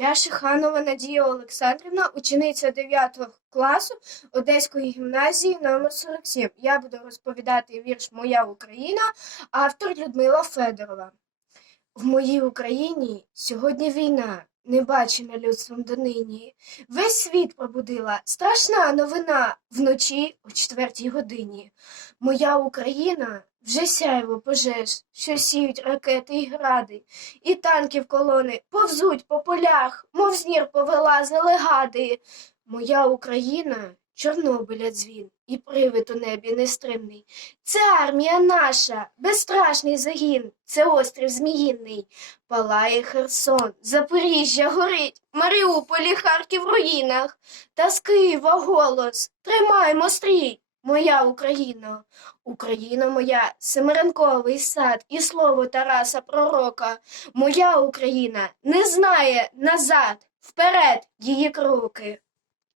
Я Шиханова Надія Олександрівна, учениця 9 класу Одеської гімназії номер 47. Я буду розповідати вірш Моя Україна, автор Людмила Федорова. В моїй Україні сьогодні війна, не бачена людством донині. Весь світ пробудила страшна новина вночі о четвертій годині. Моя Україна вже сяйво пожеж, що сіють ракети і гради, і танків колони повзуть по полях, мов знір повилазили гади. Моя Україна Чорнобиля дзвін і привид у небі нестримний. Це армія наша, безстрашний загін, це острів Зміїний. Палає Херсон, Запоріжжя горить, Маріуполь і Харків руїнах. Та з Києва голос, тримаймо стрій, моя Україна. Україна моя, семеренковий сад і слово Тараса Пророка. Моя Україна не знає назад, вперед її кроки.